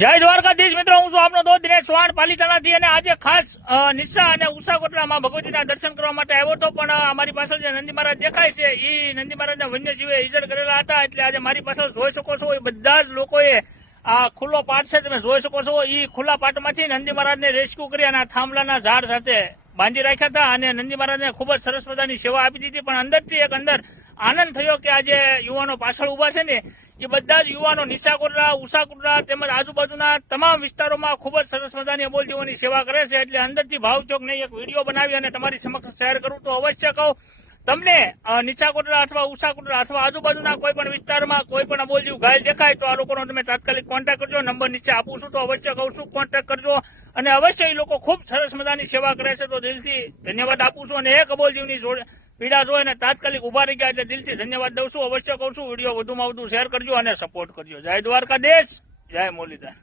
જય દ્વારકાધીશ મિત્રો, હું છું આપનો દોસ્ત દિનેશ ચૌહાણ પાલીતાણાથી અને આજે ખાસ નિસ્સા અને ઉષા કોટડામાં ભગવતીના દર્શન કરવા માટે આવ્યો હતો, પણ અમારી પાછળ જે નંદી મહારાજ દેખાય છે એ નંદી મહારાજના વન્યજીવે ઇજડ કરેલા હતા, એટલે આજે મારી પાછળ જોઈ શકો છો એ બધા જ લોકોએ આ ખુલ્લો પાટ છે, તમે જોઈ શકો છો એ ખુલ્લા પાટમાંથી નંદી મહારાજને રેસ્ક્યુ કરી અને થાંભલાના ઝાડ સાથે બાંધી રાખ્યા હતા અને નંદી મહારાજને ખૂબ જ સરસ મજાની સેવા આપી દીધી. પણ અંદરથી એક અંદર આનંદ થયો કે આજે યુવાનો પાછળ ઉભા છે ને એ બધા જ યુવાનો નિસ્સા કોટડા, ઉષા કોટડા તેમજ આજુબાજુના તમામ વિસ્તારોમાં ખૂબ જ સરસ મજાની અબોલ જીવોની સેવા કરે છે, એટલે અંદરથી ભાવચોક ને એક વિડીયો બનાવી અને તમારી સમક્ષ શેર કરું તો અવશ્ય કહું તમને નિસ્સા કોટડા અથવા ઉષા કોટડા અથવા આજુબાજુના કોઈ પણ વિસ્તારમાં કોઈ પણ અબોલ જીવ ઘાયલ દેખાય તો આ લોકોનો તમે તાત્કાલિક કોન્ટેક્ટ કરજો. નંબર નીચે આપું છું તો અવશ્ય કહું છું કોન્ટેક્ટ કરજો અને અવશ્ય એ લોકો ખૂબ સરસ મજાની સેવા કરે છે, તો દિલથી ધન્યવાદ આપું છું. અને એક અબોલ જીવની પીડા જોઈ અને તાત્કાલિક ઉભા રહી ગયા એટલે દિલથી ધન્યવાદ દઉં છું. અવશ્ય કહું છું વિડીયો વધુમાં વધુ શેર કરજો અને સપોર્ટ કરજો. જય દ્વારકાધીશ, જય મુરલીધર.